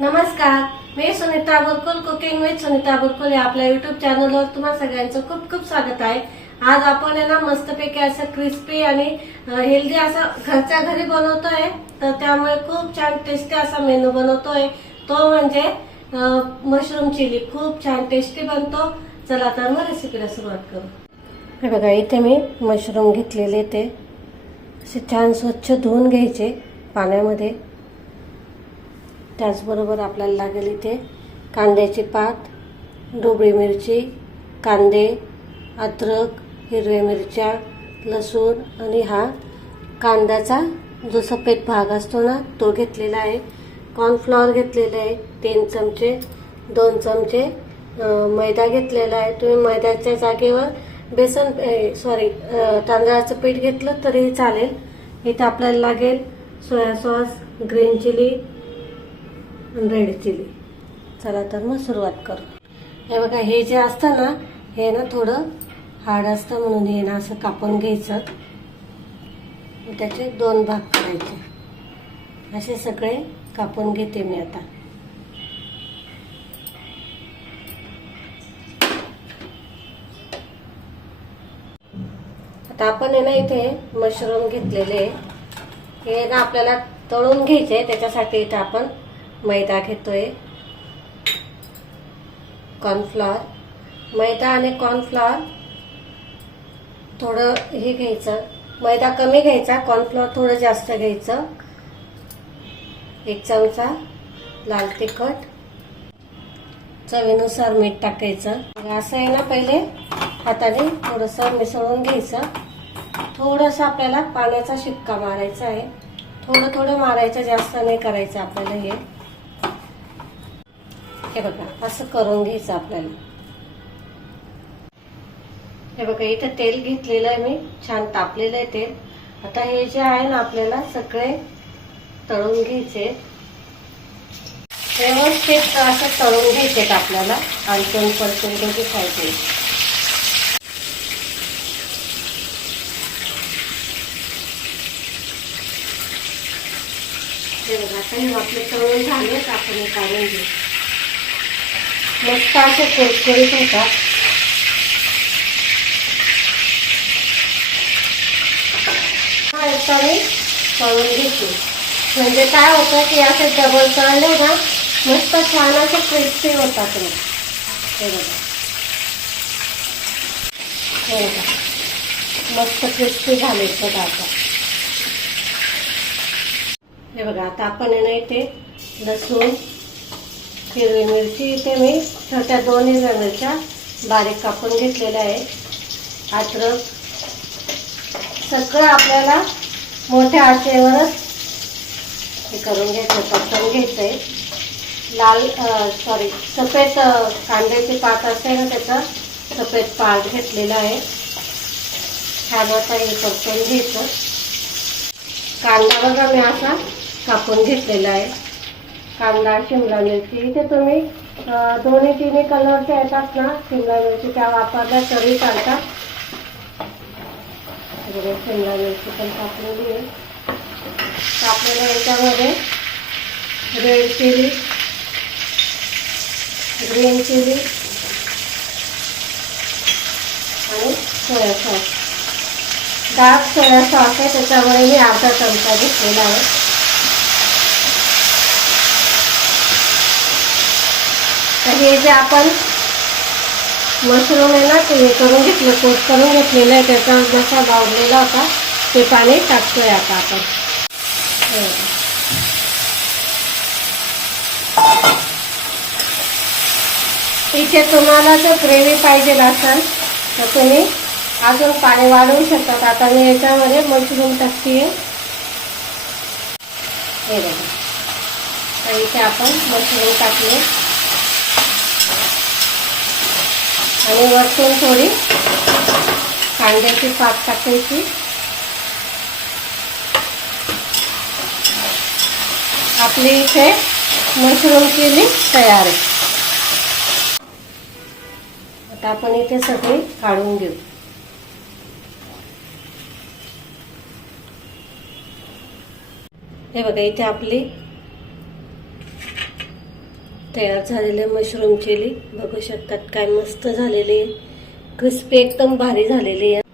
नमस्कार, मी Sunita बुरकुल cooking with Sunita बुरकुल या आपल्या युट्यूब चॅनलवर तुम्हा सगळ्यांचं खूप खूप स्वागत आहे। आज आपण आहे ना मस्तपैकी असं क्रिस्पी आणि हेल्दी असं घरच्या घरी बनवतोय, तर त्यामुळे खूप छान टेस्टी असा मेनू बनवतोय, तो म्हणजे मशरूम चिली। खूप छान टेस्टी बनतो। चला तर मग रेसिपीला सुरुवात करू। हे बघा, इथे मी मशरूम घेतलेले, ते असे छान स्वच्छ धुवून घ्यायचे पाण्यामध्ये। त्याचबरोबर आपल्याला लागेल इथे कांद्याची पात, ढोबळी मिरची, कांदे, अद्रक, हिरव्या मिरच्या, लसूण आणि हा कांद्याचा जो सफेद भाग असतो ना तो घेतलेला आहे। कॉर्नफ्लॉवर घेतलेला आहे 3 चमचे, 2 चमचे मैदा घेतलेला आहे। तुम्ही मैद्याच्या जागेवर तांदळाचं पीठ घेतलं तरी चालेल। इथे आपल्याला लागेल soya sauce, green chilli, red chilli. चला तर मग सुरुवात करू। हे बघा, हे जे असतं ना हे ना थोडं हार्ड असतं, म्हणून हे ना असं कापून घ्यायचं। त्याचे 2 भाग करायचे। असे सगळे कापून घेते मी आता। आता आपण आहे ना इथे मशरूम घेतलेले, हे ना आपल्याला तळून घ्यायचे। त्याच्यासाठी इथे आपण मैदा घेतोय, कॉर्नफ्लॉवर, मैदा आणि कॉर्नफ्लॉवर थोडं हे घ्यायचं, मैदा कमी घ्यायचा, कॉर्नफ्लॉवर थोडं जास्त घ्यायचं। 1 चमचा लाल तिखट, चवीनुसार मीठ टाकायचं। असं आहे ना पहिले हाताने थोडंसं मिसळून घ्यायचं। थोडंसं आपल्याला पाण्याचा शिपका मारायचा आहे, थोडं थोडं मारायचं, जास्त नाही करायचं आपल्याला। हे बघा, असं करून घ्यायचं आपल्याला। हे बघा, इथे तेल घेतलेलं आहे मी, छान तापलेलं आहे तेल। आता हे जे आहे ना आपल्याला सगळे तळून घ्यायचे, व्यवस्थित असं तळून घ्यायचे आपल्याला, आलटून पलटून दोघी खायचे। हे बघा, आता हे आपले तळून झाले, आपण काढून घेऊ। मस्त असे कुरकुरीत होतात। एकदा मी तळून घेते, म्हणजे काय होतं की असे डबल तळले ना मस्त छान असे क्रिस्पी होतात। हे बघा, हे बघा, मस्त क्रिस्पी झाले बघा आता। हे बघा, आता आपण आहे ना इथे लसूण, हिरवी मिरची, इथे मी छोट्या 2 हिरव्या मिरच्या बारीक कापून घेतलेल्या आहे, अद्रक, सगळं आपल्याला मोठ्या आचेवरच हे करून घ्यायचं, परतून घ्यायचंय। सफेद कांद्याची पात असते ना त्याचा सफेद पात घेतलेला आहे, छान असा हे परतून घ्यायचं। कांदा बघा मी असा कापून घेतलेला आहे, कांदा, शिमला मिरची, इथे तुम्ही 2-3 कलरच्या येतात ना शिमला मिरची, त्या वापरल्या तरी चालतात। शिमला मिरची पण कापलेली आहे। आपल्याला याच्यामध्ये रेड चिली, ग्रीन चिली आणि soya sauce, dark soya sauce आहे, त्याच्यामुळे मी अर्धा चमचा घेतलेला आहे। तर हे जे आपण मशरूम आहे ना ते करून घेतलं, कोट करून घेतलेलं आहे, त्याचा जसा बावलेला होता ते पाणी टाकतोय आता आपण। इथे तुम्हाला जर ग्रेव्ही पाहिजे असेल तर तुम्ही अजून पाणी वाढवू शकतात। आता मी याच्यामध्ये मशरूम टाकते। हे बघा, तर इथे आपण मशरूम टाकले आणि वरतून थोडी कांद्याची पात टाकायची। आपली इथे मशरूम चिली तयार आहे। आता आपण इथे सगळी काढून घेऊ। हे बघा, इथे आपली तयार झालेले मशरूम चिली बघू शकतात, काय मस्त झालेली आहे, क्रिस्पी एकदम भारी झालेली आहे.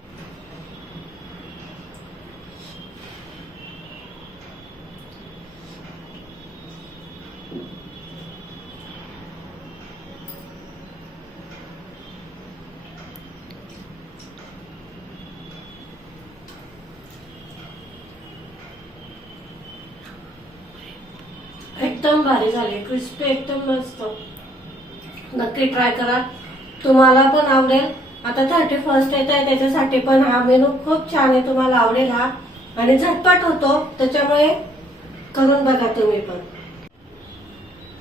एकदम भारी झाले, क्रिस्पी एकदम मस्त. नक्की ट्राय करा, तुम्हाला पण आवडेल. आता 31st येत आहे, त्याच्यासाठी पण हा मेनू खूप छान आहे, तुम्हाला आवडेल हा. आणि झटपट होतो, त्याच्यामुळे करून बघा तुम्ही पण.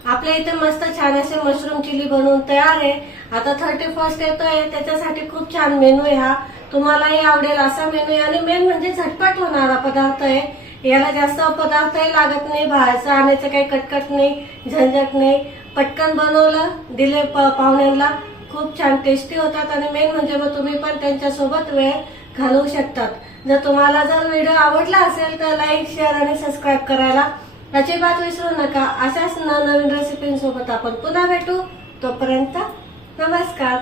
आपल्या इथे मस्त छान असे मशरूम चिली बनवून तयार आहे. आता 31st येतोय, त्याच्यासाठी खूप छान मेनू आहे हा, तुम्हालाही आवडेल असा मेनू आहे. आणि मेन म्हणजे झटपट होणारा पदार्थ आहे, याला जास्त पदार्थही लागत नाही, बाहेरचं आणायचं काही कटकट नाही, झंझट नाही. पटकन बनवलं, दिले पाहुण्यांना, खूप छान टेस्टी होतात. आणि मेन म्हणजे मग तुम्ही पण त्यांच्यासोबत वेळ घालवू शकतात. जर व्हिडिओ आवडला असेल तर लाईक, शेअर आणि सबस्क्राईब करायला अजिबात विसरू नका. अशाच नवीन रेसिपींसोबत आपण पुन्हा भेटू. तोपर्यंत नमस्कार.